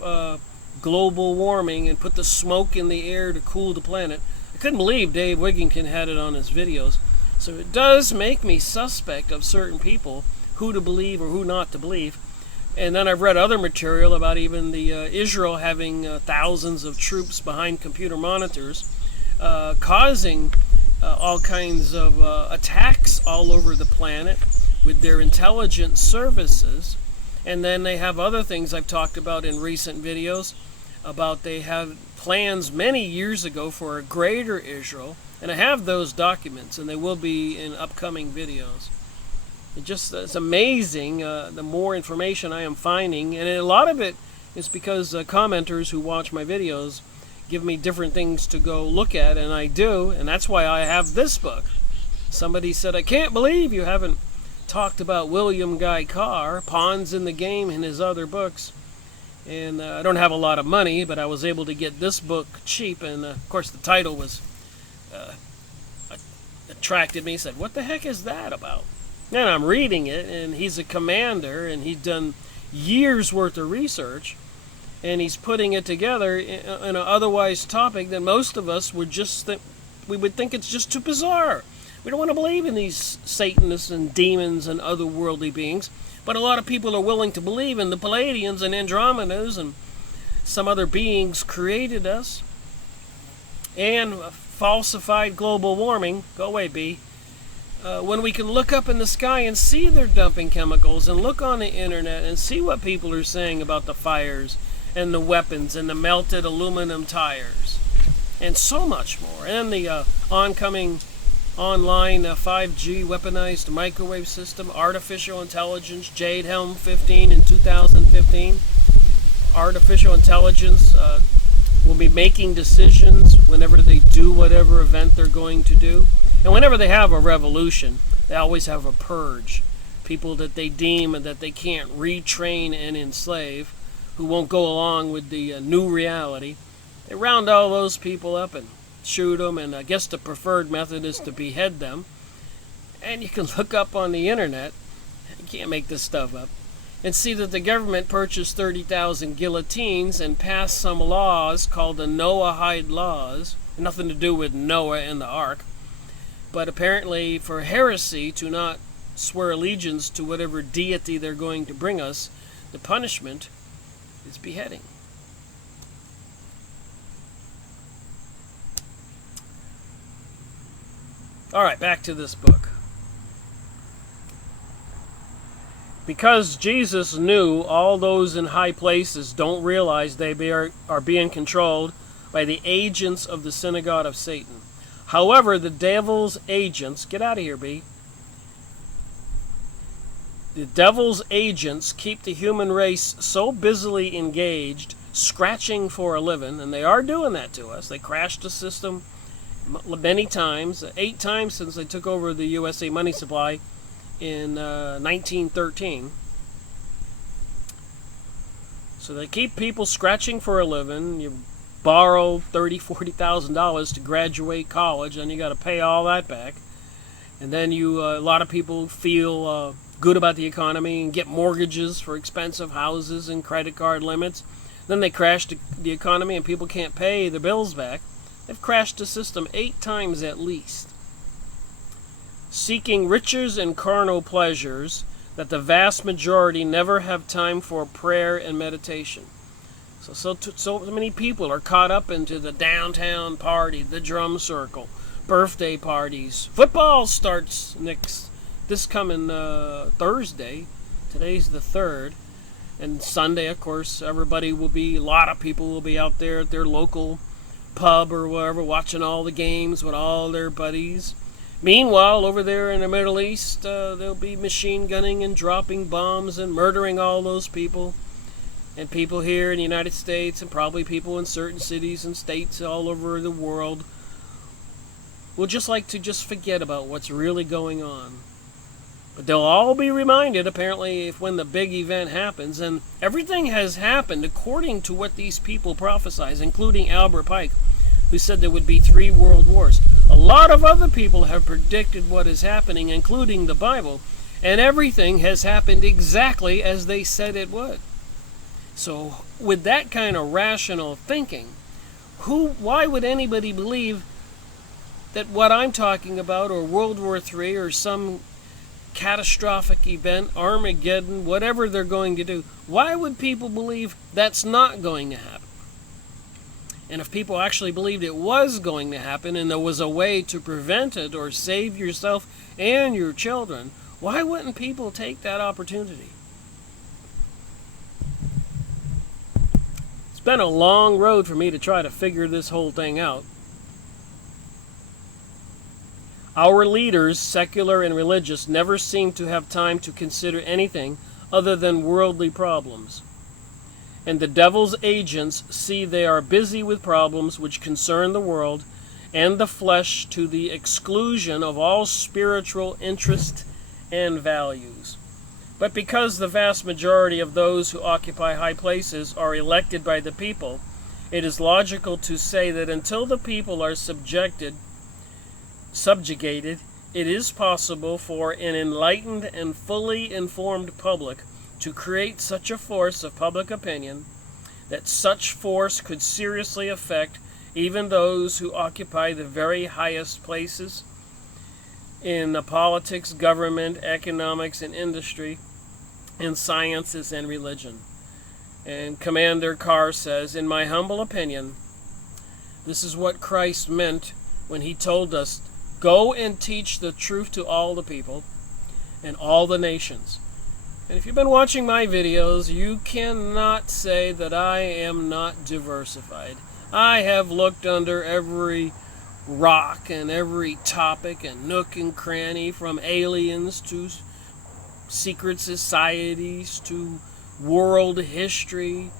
global warming and put the smoke in the air to cool the planet. I couldn't believe Dave Wigington had it on his videos. So it does make me suspect of certain people, who to believe or who not to believe. And then I've read other material about even the Israel having thousands of troops behind computer monitors, causing all kinds of attacks all over the planet with their intelligence services. And then they have other things I've talked about in recent videos about they have plans many years ago for a greater Israel, and I have those documents, and they will be in upcoming videos. It's amazing the more information I am finding, and a lot of it is because commenters who watch my videos give me different things to go look at, and I do, and that's why I have this book. Somebody said, I can't believe you haven't talked about William Guy Carr, Pawns in the Game, in his other books. And I don't have a lot of money, but I was able to get this book cheap, and of course the title was attracted me. Said, what the heck is that about? And I'm reading it, and he's a commander, and he's done years worth of research, and he's putting it together in an otherwise topic that most of us would just think, we would think it's just too bizarre. We don't want to believe in these Satanists and demons and otherworldly beings, but a lot of people are willing to believe in the Palladians and Andromedas and some other beings created us, and falsified global warming. Go away, B. When we can look up in the sky and see they're dumping chemicals, and look on the internet and see what people are saying about the fires and the weapons and the melted aluminum tires and so much more, and the oncoming online 5G weaponized microwave system, artificial intelligence, Jade Helm 15 in 2015. Artificial intelligence will be making decisions whenever they do whatever event they're going to do. And whenever they have a revolution, they always have a purge. People that they deem that they can't retrain and enslave, who won't go along with the new reality. They round all those people up and shoot them, and I guess the preferred method is to behead them. And you can look up on the internet, you can't make this stuff up, and see that the government purchased 30,000 guillotines and passed some laws called the Noahide laws, nothing to do with Noah and the ark, but apparently for heresy, to not swear allegiance to whatever deity they're going to bring us, the punishment is beheading. All right, back to this book. Because Jesus knew all those in high places don't realize they are being controlled by the agents of the synagogue of Satan. However, the devil's agents, get out of here, B. The devil's agents keep the human race so busily engaged, scratching for a living, and they are doing that to us. They crashed the system many times, 8 times since they took over the USA money supply in 1913. So they keep people scratching for a living. You borrow $30,000, $40,000 to graduate college, and you got to pay all that back. And then a lot of people feel good about the economy and get mortgages for expensive houses and credit card limits. Then they crash the economy and people can't pay their bills back. They've crashed the system 8 times at least. Seeking riches and carnal pleasures that the vast majority never have time for prayer and meditation. So many people are caught up into the downtown party, the drum circle, birthday parties. Football starts this coming Thursday. Today's the 3rd. And Sunday, of course, a lot of people will be out there at their local pub or wherever watching all the games with all their buddies. Meanwhile, over there in the Middle East, there'll be machine gunning and dropping bombs and murdering all those people. And people here in the United States and probably people in certain cities and states all over the world will just like to forget about what's really going on. But they'll all be reminded, apparently, when the big event happens. And everything has happened according to what these people prophesied, including Albert Pike, who said there would be 3 world wars. A lot of other people have predicted what is happening, including the Bible. And everything has happened exactly as they said it would. So, with that kind of rational thinking, why would anybody believe that what I'm talking about, or World War III, or some catastrophic event, Armageddon, whatever they're going to do, why would people believe that's not going to happen? And if people actually believed it was going to happen and there was a way to prevent it or save yourself and your children, why wouldn't people take that opportunity? It's been a long road for me to try to figure this whole thing out. Our leaders, secular and religious, never seem to have time to consider anything other than worldly problems. And the devil's agents see they are busy with problems which concern the world and the flesh to the exclusion of all spiritual interest and values. But because the vast majority of those who occupy high places are elected by the people, it is logical to say that until the people are subjugated, it is possible for an enlightened and fully informed public to create such a force of public opinion that such force could seriously affect even those who occupy the very highest places in politics, government, economics, and industry, in sciences and religion. And Commander Carr says, in my humble opinion, this is what Christ meant when he told us, go and teach the truth to all the people and all the nations. And if you've been watching my videos, you cannot say that I am not diversified. I have looked under every rock and every topic and nook and cranny, from aliens to secret societies to world history.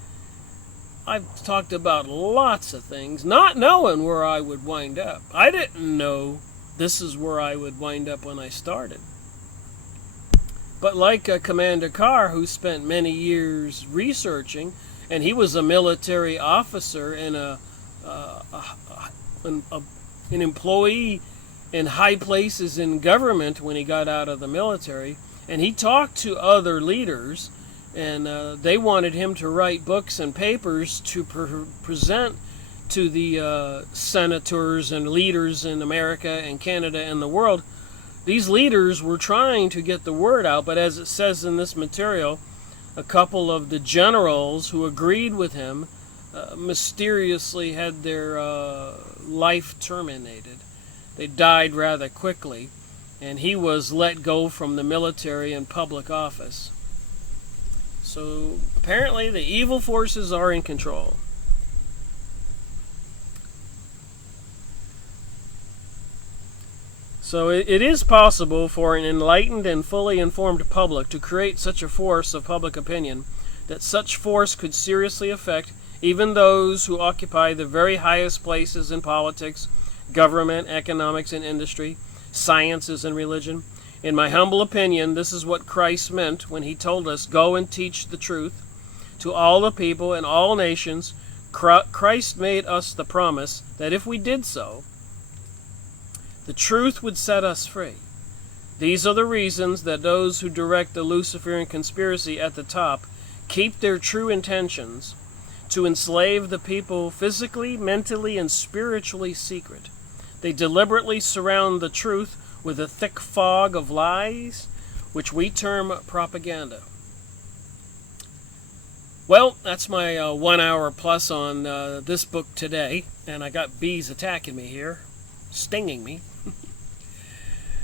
I've talked about lots of things, not knowing where I would wind up. I didn't know this is where I would wind up when I started. But like Commander Carr, who spent many years researching, and he was a military officer and an employee in high places in government when he got out of the military, and he talked to other leaders, and they wanted him to write books and papers to present to the senators and leaders in America and Canada and the world. These leaders were trying to get the word out, but as it says in this material, a couple of the generals who agreed with him mysteriously had their life terminated. They died rather quickly, and he was let go from the military and public office. So apparently the evil forces are in control. So it is possible for an enlightened and fully informed public to create such a force of public opinion that such force could seriously affect even those who occupy the very highest places in politics, government, economics, and industry, sciences, and religion. In my humble opinion, this is what Christ meant when he told us, go and teach the truth to all the people and all nations. Christ made us the promise that if we did so, the truth would set us free. These are the reasons that those who direct the Luciferian conspiracy at the top keep their true intentions to enslave the people physically, mentally, and spiritually secret. They deliberately surround the truth with a thick fog of lies, which we term propaganda. Well, that's my 1 hour plus on this book today, and I got bees attacking me here, stinging me.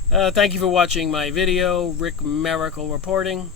Thank you for watching my video. Rick Miracle reporting.